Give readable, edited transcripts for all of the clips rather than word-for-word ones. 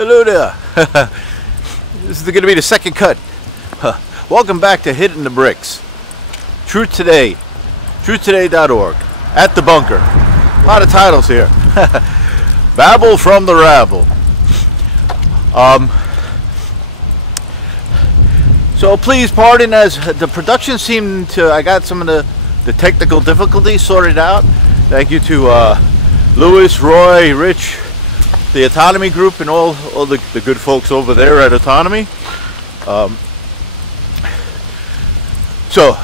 Hello there. This is going to be the second cut. Welcome back to Hitting the Bricks. Truth Today. TruthToday.org. At the Bunker. A lot of titles here. Babble from the Rabble. So please pardon as the production seemed to, I got some of the technical difficulties sorted out. Thank you to Lewis, Roy, Rich, the Autonomy Group, and all the good folks over there at Autonomy. So,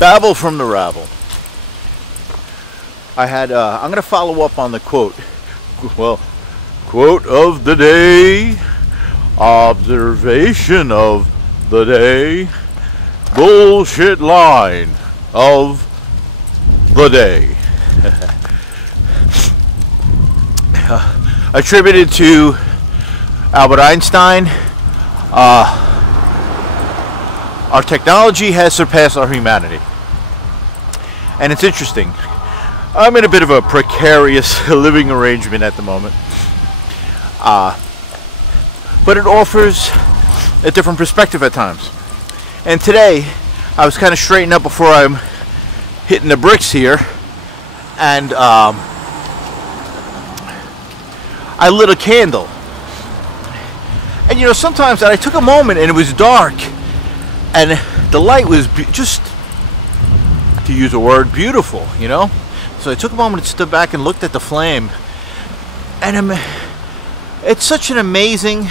Babble from the Rabble. I had, I'm going to follow up on the quote. Well, quote of the day, observation of the day, bullshit line of the day. Attributed to Albert Einstein. Our technology has surpassed our humanity. And it's interesting. I'm in a bit of a precarious living arrangement at the moment. But it offers a different perspective at times. And today, I was kind of straightening up before I'm hitting the bricks here. And I lit a candle. And you know, sometimes I took a moment and it was dark. And the light was just, to use a word, beautiful, you know? So I took a moment and stood back and looked at the flame. And it's such an amazing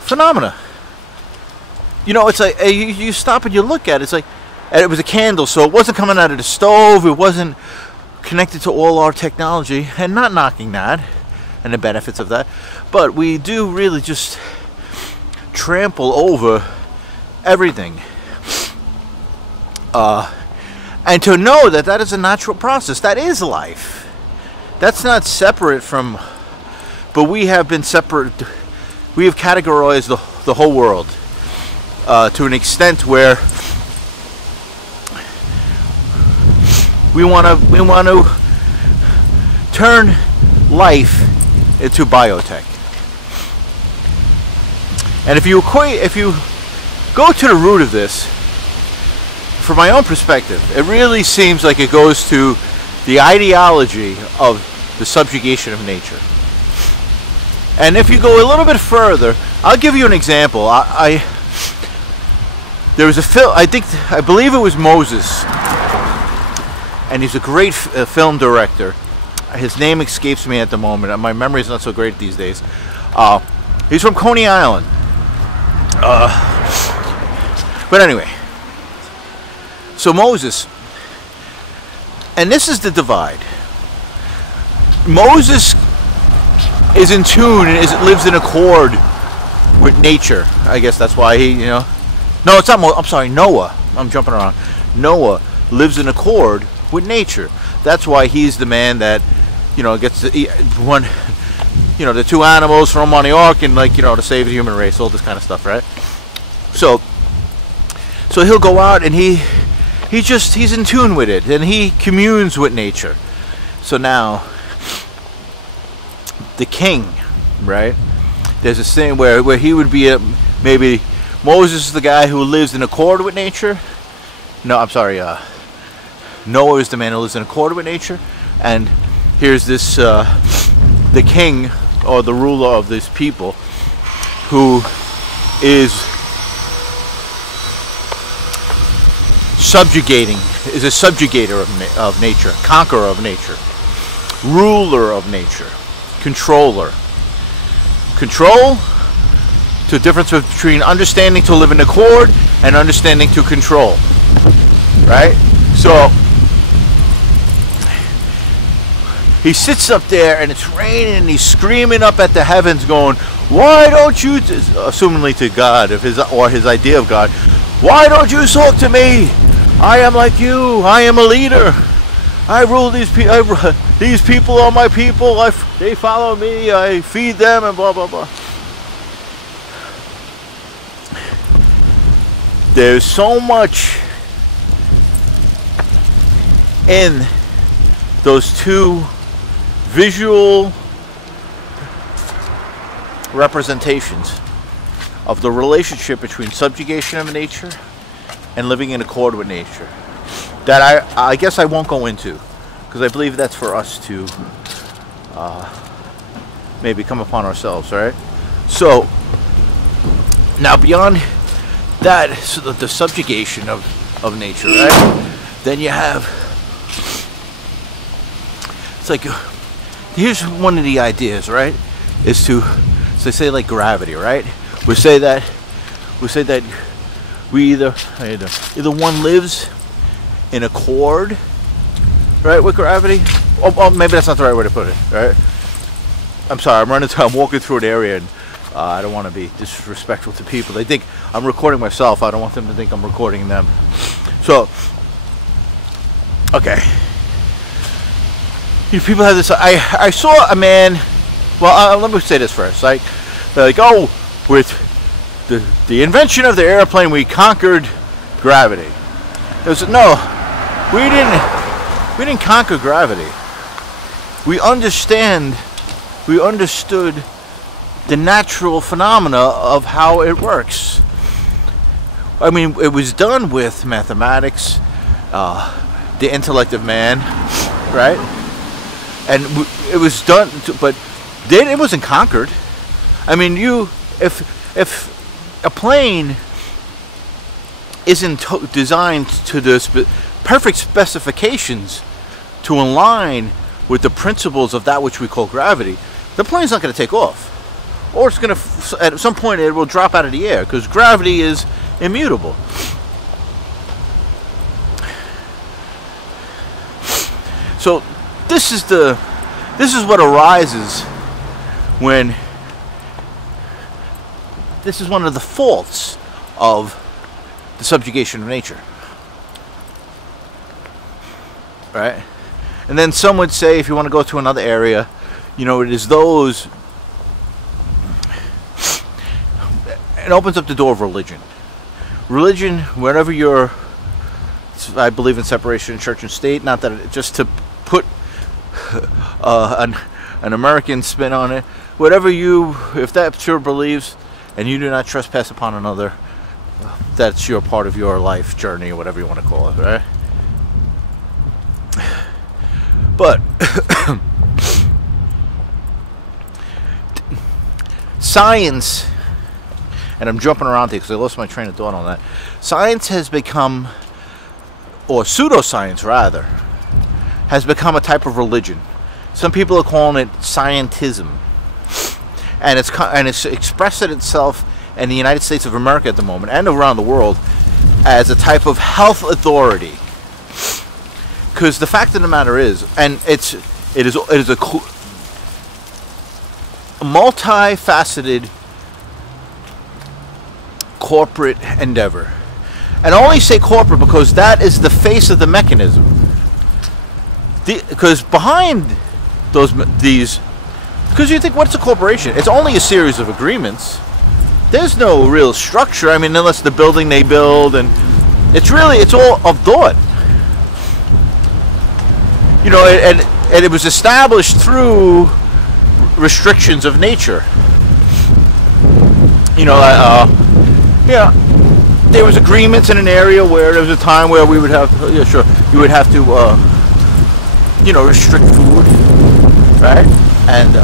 phenomena. You know, it's like, you stop and you look at it, it's like, and it was a candle, so it wasn't coming out of the stove, it wasn't connected to all our technology, and not knocking that, and the benefits of that, but we do really just trample over everything. And to know that that is a natural process, that is life. That's not separate from, but we have been separate, we have categorized the whole world to an extent where we want to turn life into biotech. And if you go to the root of this, from my own perspective, it really seems like it goes to the ideology of the subjugation of nature. And if you go a little bit further, I'll give you an example. There was a film, I believe it was Moses, and he's a great film director. His name escapes me at the moment. My memory is not so great these days. He's from Coney Island. But anyway, so Moses, and this is the divide. Moses is in tune and lives in accord with nature. I guess that's why he, you know. No, it's not Moses. I'm sorry, Noah. I'm jumping around. Noah lives in accord with nature. That's why he's the man that, you know, gets to eat one, you know, the two animals from on the ark, and, like, you know, to save the human race, all this kind of stuff, right? So he'll go out and he's in tune with it, and he communes with nature. So now the king, right? There's this thing where he would be maybe Moses is the guy who lives in accord with nature. No, I'm sorry. Noah is the man who lives in accord with nature, and here's this the king or the ruler of this people who is subjugating, is a subjugator of nature, conqueror of nature, ruler of nature, controller. Control, to the difference between understanding to live in accord and understanding to control, right? So he sits up there and it's raining and he's screaming up at the heavens going, why don't you, assumingly to God, his idea of God, why don't you talk to me? I am like you. I am a leader. I rule these people. These people are my people. They follow me. I feed them and blah, blah, blah. There's so much in those two visual representations of the relationship between subjugation of nature and living in accord with nature that I guess I won't go into, because I believe that's for us to maybe come upon ourselves, right? So now beyond that, so the subjugation of nature, right? Then you have, it's like, here's one of the ideas, right? Is to, so say like gravity, right? We say that we either one lives in accord, right, with gravity. Oh, maybe that's not the right way to put it, right? I'm sorry, I'm walking through an area, and I don't want to be disrespectful to people. They think I'm recording myself. I don't want them to think I'm recording them. So, okay. You know, people have this. I saw a man. Well, let me say this first. Like, they're like, oh, with the invention of the airplane, we conquered gravity. It was, no, we didn't conquer gravity. We understood the natural phenomena of how it works. I mean, it was done with mathematics, the intellect of man, right? And it was done, but then it wasn't conquered. I mean, if a plane isn't designed to the perfect specifications to align with the principles of that which we call gravity, the plane's not going to take off. Or it's going to, at some point, it will drop out of the air, because gravity is immutable. So this is what arises when, this is one of the faults of the subjugation of nature, right? And then some would say, if you want to go to another area, you know, it is those, it opens up the door of religion. Religion, wherever you're, I believe in separation of church and state, not that just to put an American spin on it, whatever you, if that's your beliefs and you do not trespass upon another, that's your part of your life journey, or whatever you want to call it, right? But science, and I'm jumping around here because I lost my train of thought on that. Science has become, or pseudoscience rather, has become a type of religion. Some people are calling it scientism, and it's expressed itself in the United States of America at the moment and around the world as a type of health authority. Because the fact of the matter is, and it is a multifaceted corporate endeavor. And I only say corporate because that is the face of the mechanism. Because behind these, because you think, what's a corporation? It's only a series of agreements. There's no real structure. I mean, unless the building they build, and it's all of thought. You know, and it was established through restrictions of nature. You know, yeah, there was agreements in an area where there was a time where we would have, yeah, sure, you would have to, you know, restrict food, right? And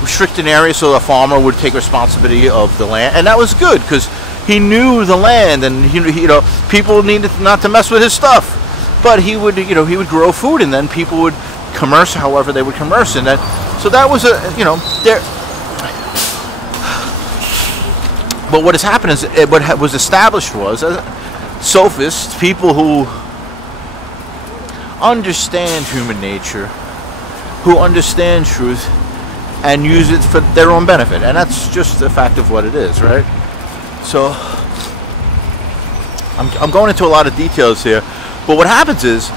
restrict an area so the farmer would take responsibility of the land, and that was good because he knew the land, and you know, people needed not to mess with his stuff. But he would, you know, he would grow food, and then people would commerce however they would commerce, and that, so that was a, you know, there. But what has happened is, what was established was sophists, people who understand human nature, who understand truth, and use it for their own benefit, and that's just the fact of what it is, right? So I'm going into a lot of details here. But what happens is,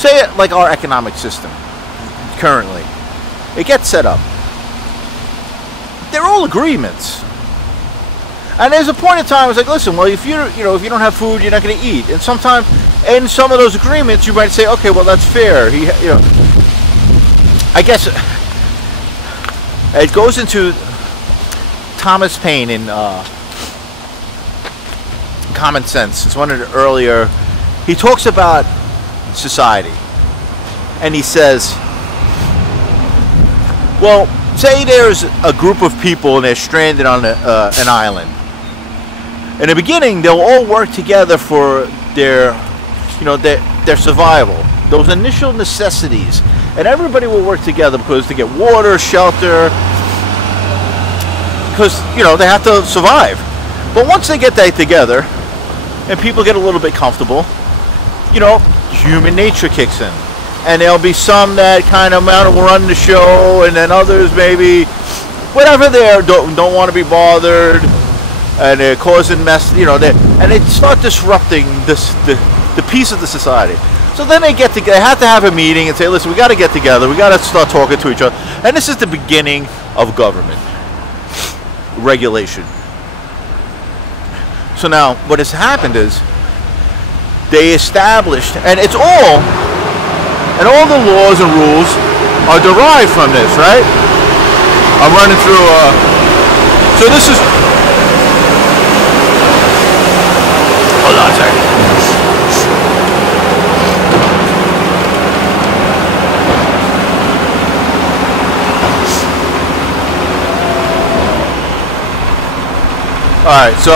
say it like our economic system currently, it gets set up. They're all agreements, and there's a point in time it's like, listen, well, if you don't have food, you're not going to eat. And sometimes, in some of those agreements, you might say, okay, well, that's fair. You know, I guess It goes into Thomas Paine in Common Sense. It's one of the earlier. He talks about society, and he says, well, say there's a group of people and they're stranded on an island. In the beginning, they'll all work together for their survival, those initial necessities, and everybody will work together because to get water, shelter, because they have to survive. But once they get that together, and people get a little bit comfortable, human nature kicks in. And there'll be some that kind of will run the show, and then others maybe, whatever don't want to be bothered, and they're causing mess, and they start disrupting the peace of the society. So then they have to have a meeting and say, listen, we got to get together, we got to start talking to each other. And this is the beginning of government regulation. So now what has happened is they established, and it's all the laws and rules are derived from this, right? I'm running through, so this is, hold on a second. Alright, so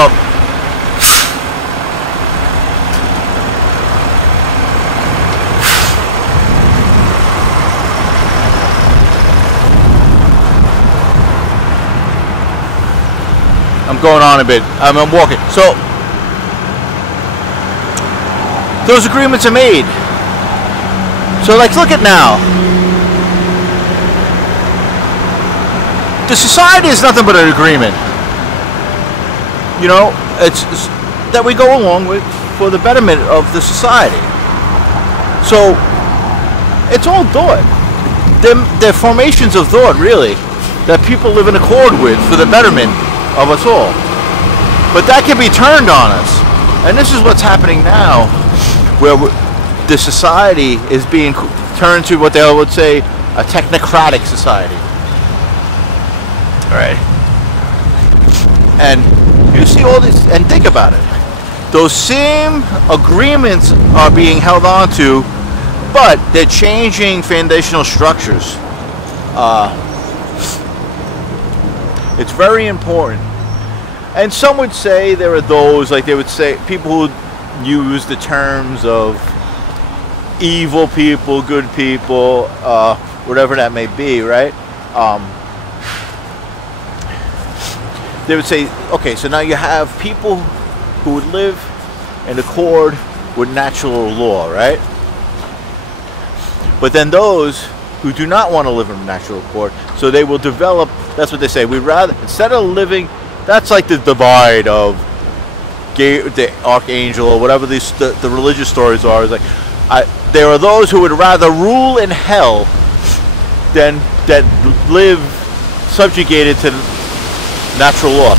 I'm going on a bit. I'm walking. So those agreements are made. So like, look at now. The society is nothing but an agreement. It's that we go along with for the betterment of the society. So it's all thought. They're formations of thought, really, that people live in accord with for the betterment of us all. But that can be turned on us, and this is what's happening now, where the society is being turned to what they would say a technocratic society. All right, and you see all this, and think about it. Those same agreements are being held on to, but they're changing foundational structures. It's very important. And some would say there are those, like they would say, people who use the terms of evil people, good people, whatever that may be, right? They would say, okay, so now you have people who would live in accord with natural law, right? But then those who do not want to live in natural accord, so they will develop, that's what they say, we'd rather, instead of living, that's like the divide of the archangel or whatever the religious stories are. Is like, there are those who would rather rule in hell than that live subjugated to natural law.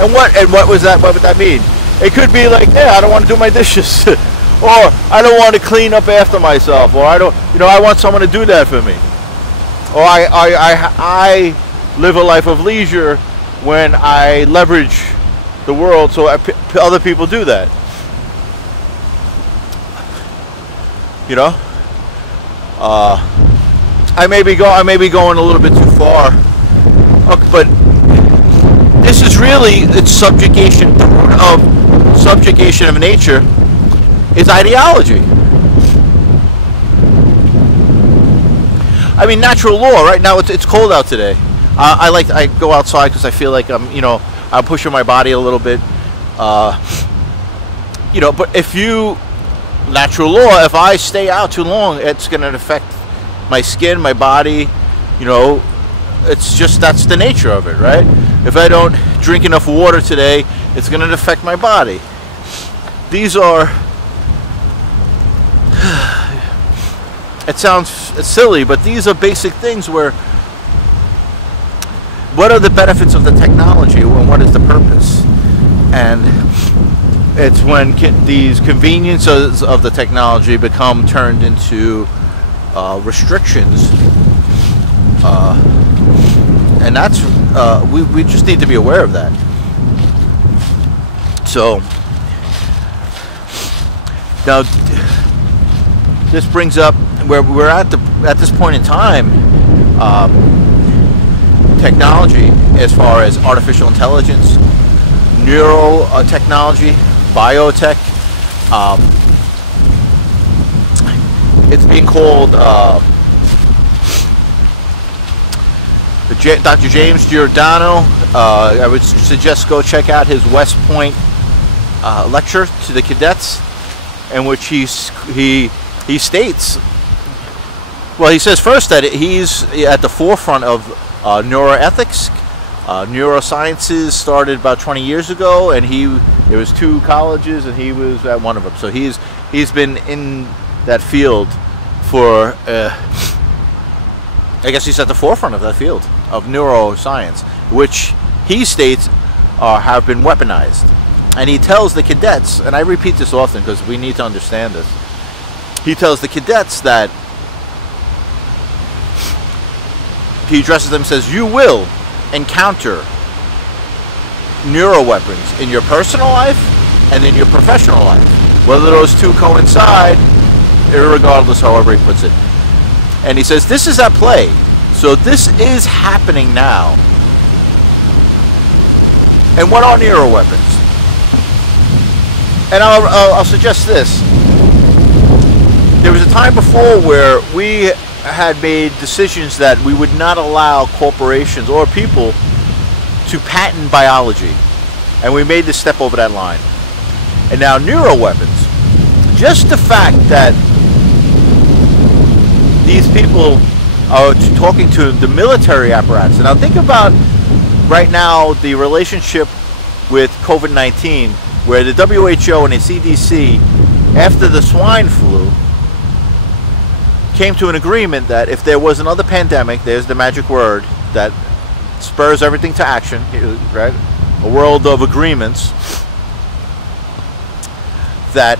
And what was that? What would that mean? It could be like, yeah, I don't want to do my dishes, or I don't want to clean up after myself, or I want someone to do that for me. Or I live a life of leisure when I leverage the world, so other people do that. I may be going a little bit too far, but this is really, it's subjugation. The root of subjugation of nature is ideology. I mean, natural law. Right now, it's cold out today. I go outside because I feel like I'm pushing my body a little bit. But natural law, if I stay out too long, it's going to affect my skin, my body. It's just, that's the nature of it, right? If I don't drink enough water today, it's going to affect my body. These are. It sounds silly, but these are basic things where, what are the benefits of the technology and what is the purpose? And it's when these conveniences of the technology become turned into restrictions, and that's we just need to be aware of that. So now this brings up where we're at this point in time. Technology, as far as artificial intelligence, neurotechnology, biotech. It's being called Dr. James Giordano. I would suggest go check out his West Point lecture to the cadets, in which he states, well, he says first that he's at the forefront of neuroethics. Neurosciences started about 20 years ago, and there was 2 colleges, and he was at one of them. So he's been in that field for I guess he's at the forefront of that field of neuroscience, which he states have been weaponized. And he tells the cadets, and I repeat this often because we need to understand this, he tells the cadets that he addresses them and says, you will encounter neuroweapons in your personal life and in your professional life. Whether those 2 coincide, irregardless, however he puts it. And he says, this is at play. So this is happening now. And what are neuroweapons? And I'll suggest this. There was a time before where we had made decisions that we would not allow corporations or people to patent biology, and we made this step over that line. And now neuroweapons, just the fact that these people are talking to the military apparatus. And now think about right now the relationship with COVID-19, where the WHO and the CDC, after the swine flu, came to an agreement that if there was another pandemic, there's the magic word that spurs everything to action, right? A world of agreements, that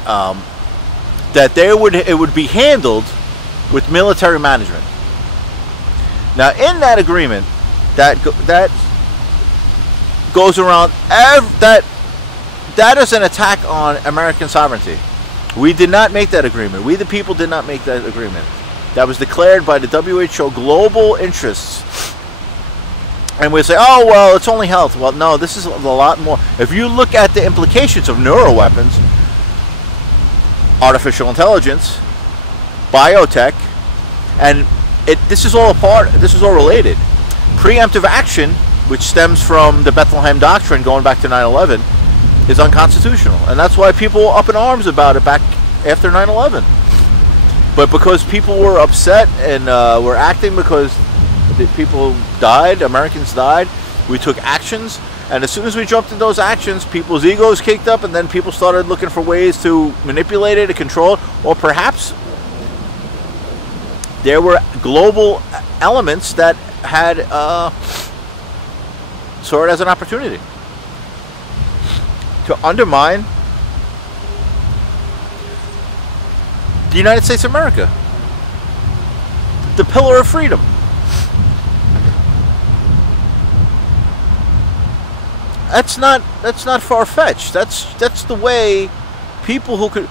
it would be handled with military management. Now, in that agreement, that goes around that is an attack on American sovereignty. We did not make that agreement. We, the people, did not make that agreement. That was declared by the WHO global interests. And we say, oh, well, it's only health. Well, no, this is a lot more. If you look at the implications of neuroweapons, artificial intelligence, biotech, and this is all related. Preemptive action, which stems from the Bethlehem Doctrine going back to 9/11, is unconstitutional. And that's why people were up in arms about it back after 9/11. But because people were upset and were acting because the people died, Americans died, we took actions. And as soon as we jumped in those actions, people's egos kicked up, and then people started looking for ways to manipulate it, to control it, or perhaps there were global elements that had saw it as an opportunity to undermine the United States of America, the pillar of freedom. That's not far-fetched. That's the way people who could,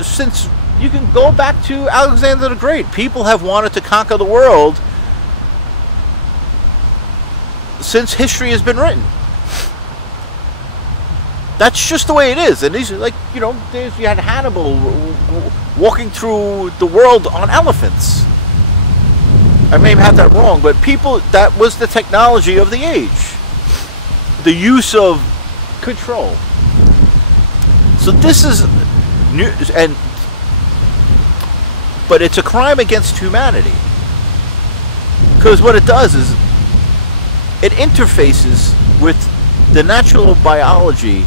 since you can go back to Alexander the Great, people have wanted to conquer the world since history has been written. That's just the way it is. And these are like, you had Hannibal walking through the world on elephants. I may have that wrong, but that was the technology of the age. The use of control. So this is new, but it's a crime against humanity, because what it does is it interfaces with the natural biology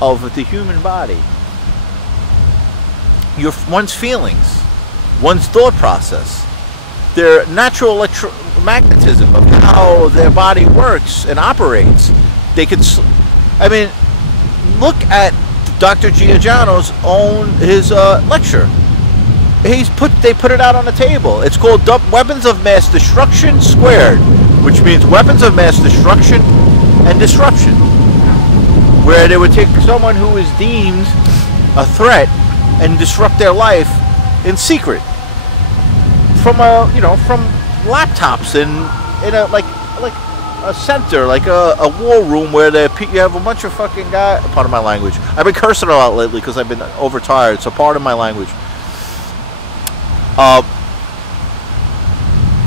of the human body. One's feelings, one's thought process, their natural electromagnetism of how their body works and operates. They could, look at Dr. Giordano's his lecture. They put it out on the table. It's called Weapons of Mass Destruction Squared, which means weapons of mass destruction and disruption, where they would take someone who is deemed a threat and disrupt their life in secret from from laptops and in a like a center, like a war room where you have a bunch of fucking guys. Pardon my language. I've been cursing a lot lately because I've been overtired, so pardon my language.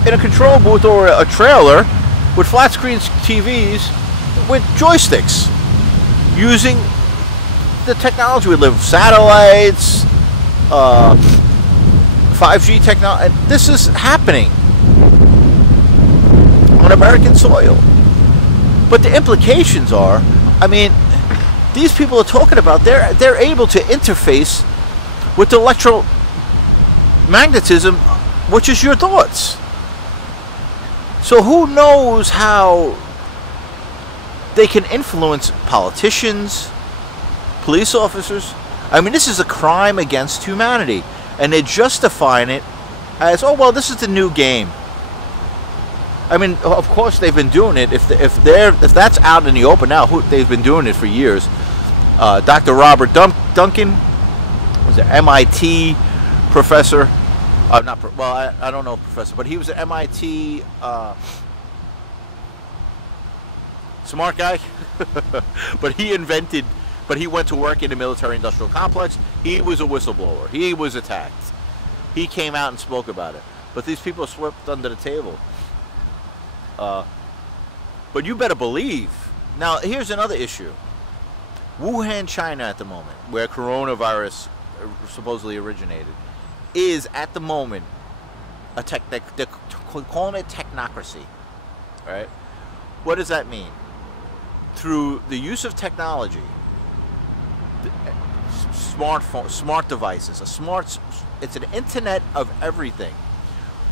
In a control booth or a trailer with flat screen TVs with joysticks, using the technology we live with, satellites, 5G technology. This is happening on American soil. But the implications are, I mean, these people are talking about they're able to interface with the electromagnetism, which is your thoughts. So who knows how they can influence politicians, police officers. I mean, this is a crime against humanity, and they're justifying it as, oh well, this is the new game. I mean, of course they've been doing it. If that's out in the open now, they've been doing it for years. Dr. Robert Duncan was an MIT professor. I don't know professor, but he was an MIT smart guy. But he went to work in the military-industrial complex. He was a whistleblower. He was attacked. He came out and spoke about it. But these people are swept under the table. But you better believe. Now, here's another issue. Wuhan, China at the moment, where coronavirus supposedly originated, is at the moment they're calling it technocracy. Right? What does that mean? Through the use of technology, smart devices, it's an internet of everything,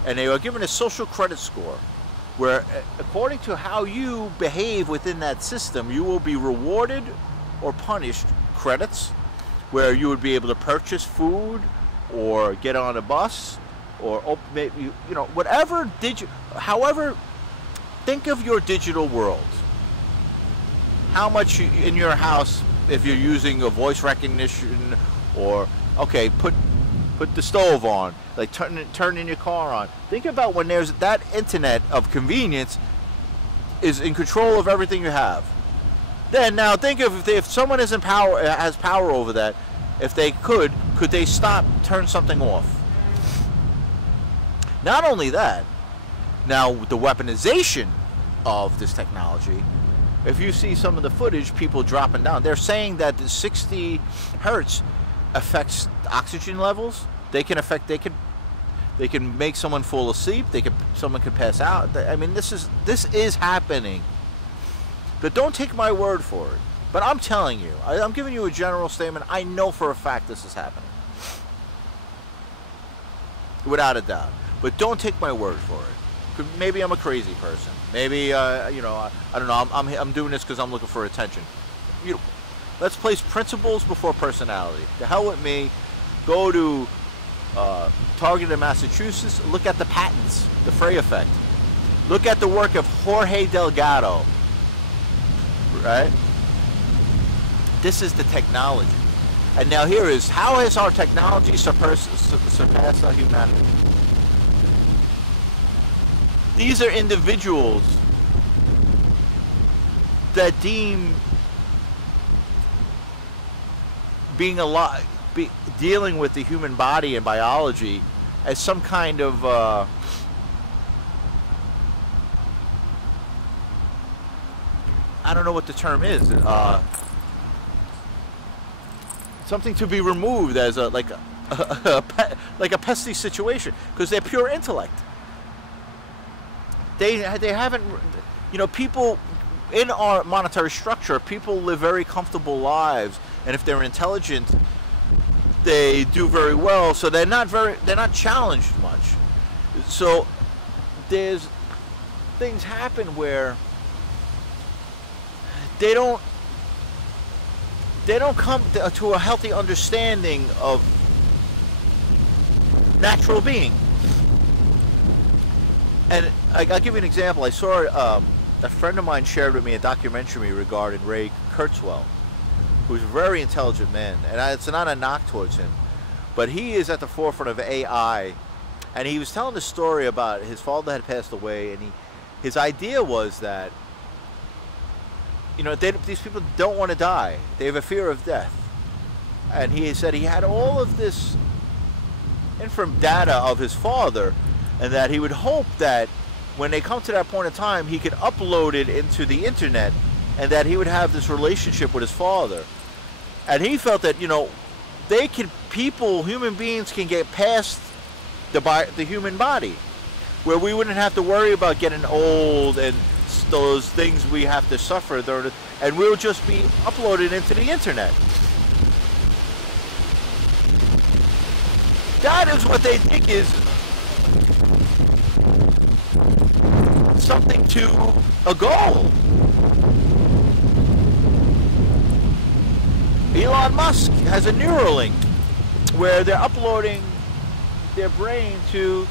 and they are given a social credit score, where according to how you behave within that system, you will be rewarded or punished credits, where you would be able to purchase food or get on a bus or whatever. However, think of your digital world. How much in your house, if you're using a voice recognition, or okay, put the stove on, like turning your car on. Think about when there's that internet of convenience is in control of everything you have. Then now think of if someone has power over that. If they could they turn something off? Not only that, now the weaponization of this technology. If you see some of the footage, people dropping down, they're saying that the 60 hertz affects oxygen levels. They can make someone fall asleep. Someone could pass out. I mean, this is happening. But don't take my word for it. But I'm telling you, I'm giving you a general statement. I know for a fact this is happening, without a doubt. But don't take my word for it. Maybe I'm a crazy person. Maybe I don't know. I'm doing this because I'm looking for attention. Let's place principles before personality. The hell with me. Go to Target in Massachusetts. Look at the patents, the Frey effect. Look at the work of Jorge Delgado. Right? This is the technology. And now here is, how has our technology surpassed our humanity? These are individuals that deem being alive, dealing with the human body and biology as some kind of I don't know what the term is. Something to be removed as like a pesty situation, because they're pure intellect. They haven't, people in our monetary structure, people live very comfortable lives, and if they're intelligent, they do very well. So they're not challenged much. So there's things happen where they don't come to a healthy understanding of natural being. And I'll give you an example. I saw a friend of mine shared with me a documentary regarding Ray Kurzweil, who's a very intelligent man, and it's not a knock towards him, but he is at the forefront of AI, and he was telling the story about his father had passed away, and his idea was that, you know, these people don't want to die. They have a fear of death. And he said he had all of this infant data of his father, and that he would hope that when they come to that point in time, he could upload it into the internet, and that he would have this relationship with his father. And he felt that, you know, human beings can get past the human body, where we wouldn't have to worry about getting old and those things we have to suffer, and we'll just be uploaded into the internet. That is what they think is something to a goal. Elon Musk has a Neuralink where they're uploading their brain to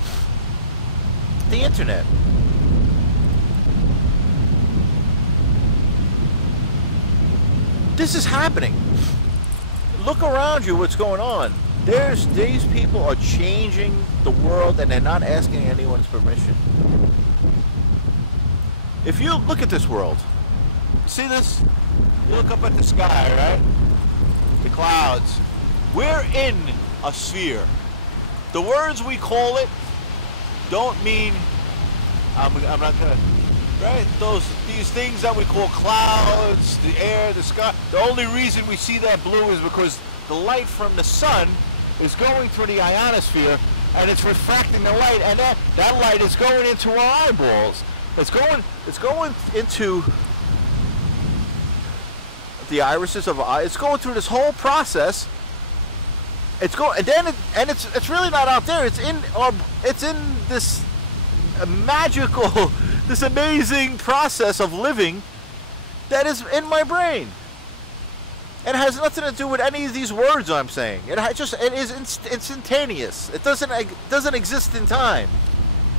the internet. This is happening. Look around you, what's going on. These people are changing the world, and they're not asking anyone's permission. If you look at this world, see this? You look up at the sky, right? The clouds. We're in a sphere. The words we call it don't mean, I'm not gonna, right? These things that we call clouds, the air, the sky. The only reason we see that blue is because the light from the sun is going through the ionosphere, and it's refracting the light, and that light is going into our eyeballs. It's going into the irises of our eye. It's going through this whole process. It's really not out there. It's in this magical, this amazing process of living that is in my brain. It has nothing to do with any of these words I'm saying. It is instantaneous. It doesn't exist in time.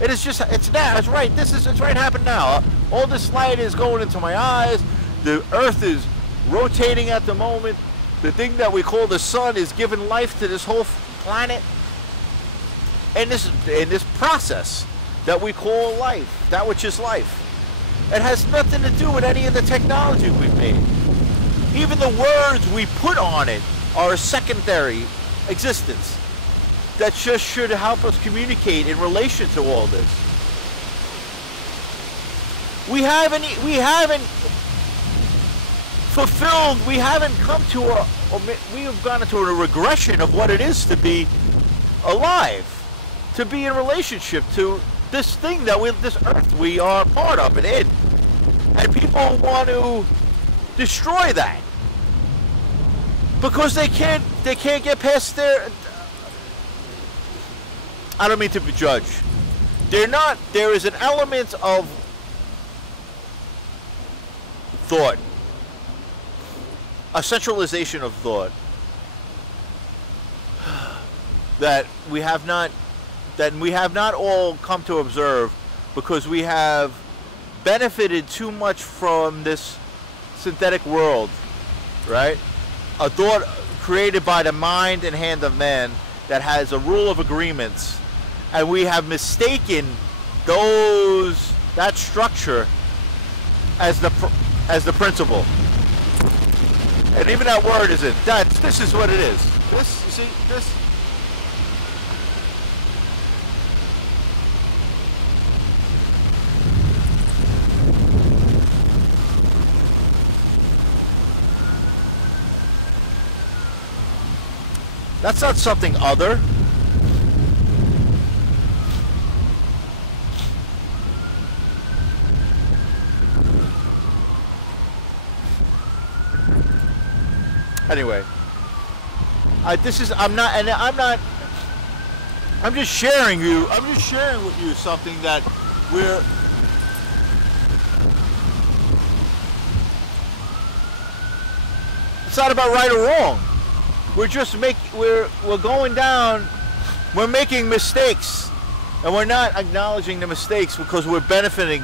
It's now. It's right. It's right happening now. All this light is going into my eyes. The earth is rotating at the moment. The thing that we call the sun is giving life to this whole planet. And in this process that we call life, that which is life, it has nothing to do with any of the technology we've made. Even the words we put on it are a secondary existence that just should help us communicate in relation to all this. We haven't fulfilled, we haven't come to we have gone into a regression of what it is to be alive, to be in relationship to this thing this earth we are part of and in. And people want to destroy that because they can't get past their, I don't mean to be judged. There is an element of thought, a centralization of thought that we have not all come to observe, because we have benefited too much from this synthetic world, right? A thought created by the mind and hand of man that has a rule of agreements, and we have mistaken that structure as the principle. And even that word isn't. This is what it is. This, you see, this. That's not something other. Anyway, I'm just sharing with you something that it's not about right or wrong. We're going down We're making mistakes, and we're not acknowledging the mistakes because we're benefiting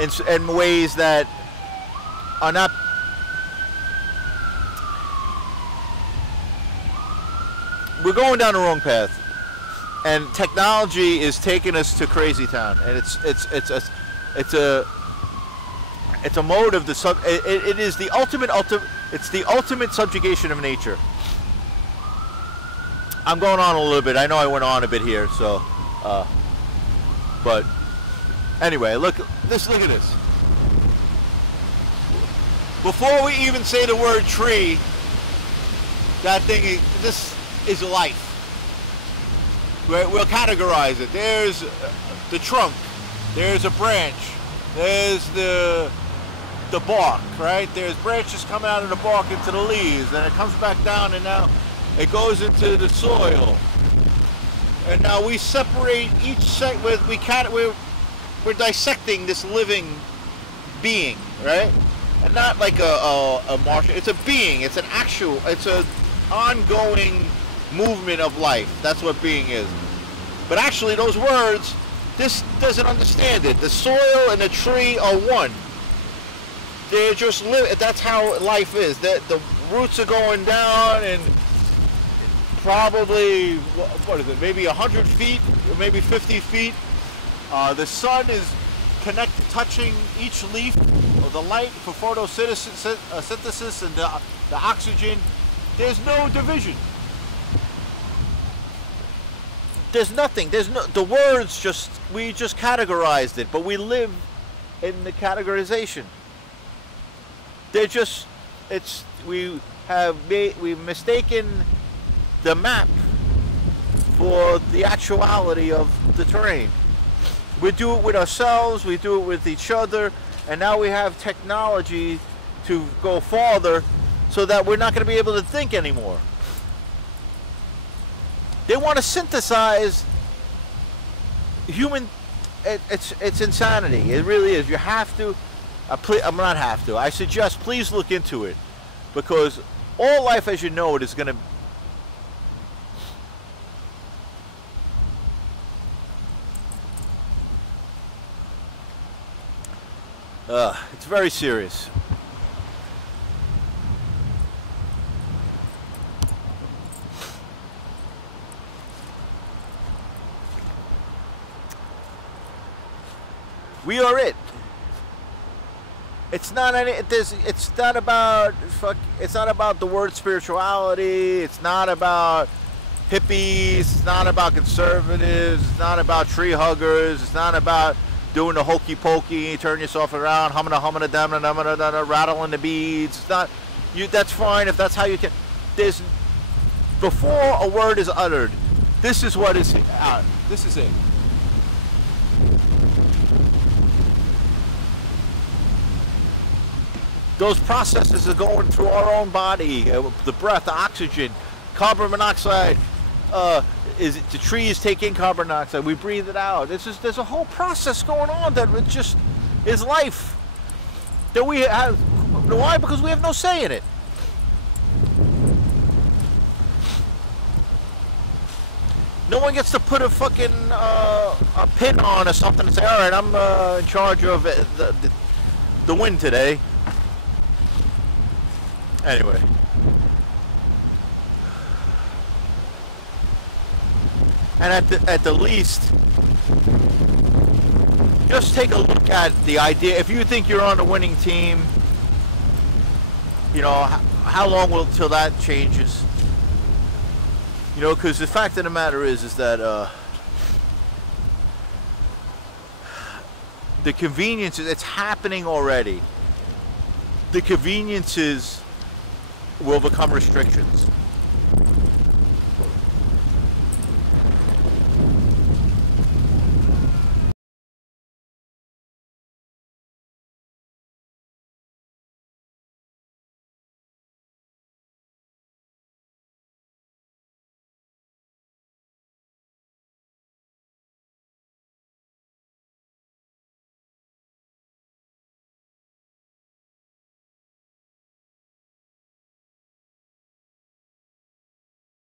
in ways that are not. We're going down the wrong path, and technology is taking us to crazy town, and it's a mode of the sub. It is the ultimate It's the ultimate subjugation of nature. I'm going on a little bit. I know I went on a bit here, so, but anyway, look at this. Before we even say the word tree, this is life. We'll categorize it. There's the trunk. There's a branch. There's the bark, right? There's branches coming out of the bark into the leaves, and it comes back down, and now it goes into the soil. And now we separate each set with we're dissecting this living being, right? And not like a Martian. It's a being. It's an ongoing movement of life. That's what being is. But actually, those words, this doesn't understand it. The soil and the tree are one. They're just that's how life is. The roots are going down, and probably, what is it, maybe 100 feet, or maybe 50 feet. The sun is touching each leaf of the light for photosynthesis and the oxygen. There's no division. There's nothing. The words we just categorized it, but we live in the categorization. We've mistaken the map for the actuality of the terrain. We do it with ourselves, we do it with each other, and now we have technology to go farther so that we're not going to be able to think anymore. They want to synthesize human. It's insanity. It really is. You have to. I suggest please look into it, because all life as you know it is going to. It's very serious. We are it. It's not any. It's not about It's not about the word spirituality. It's not about hippies. It's not about conservatives. It's not about tree huggers. It's not about doing the hokey pokey, turn yourself around, humming a rattling the beads. It's not you. That's fine if that's how you can. Before a word is uttered, this is what is out. This is it. Those processes are going through our own body. The breath, the oxygen, carbon monoxide. The trees take in carbon dioxide. We breathe it out. There's a whole process going on that it just is life. That we have. Why? Because we have no say in it. No one gets to put a fucking a pin on or something and say, all right, I'm in charge of the wind today. Anyway. And at the least, just take a look at the idea. If you think you're on a winning team, you know, how long will till that changes? You know, because the fact of the matter is that the conveniences, it's happening already. The conveniences will become restrictions.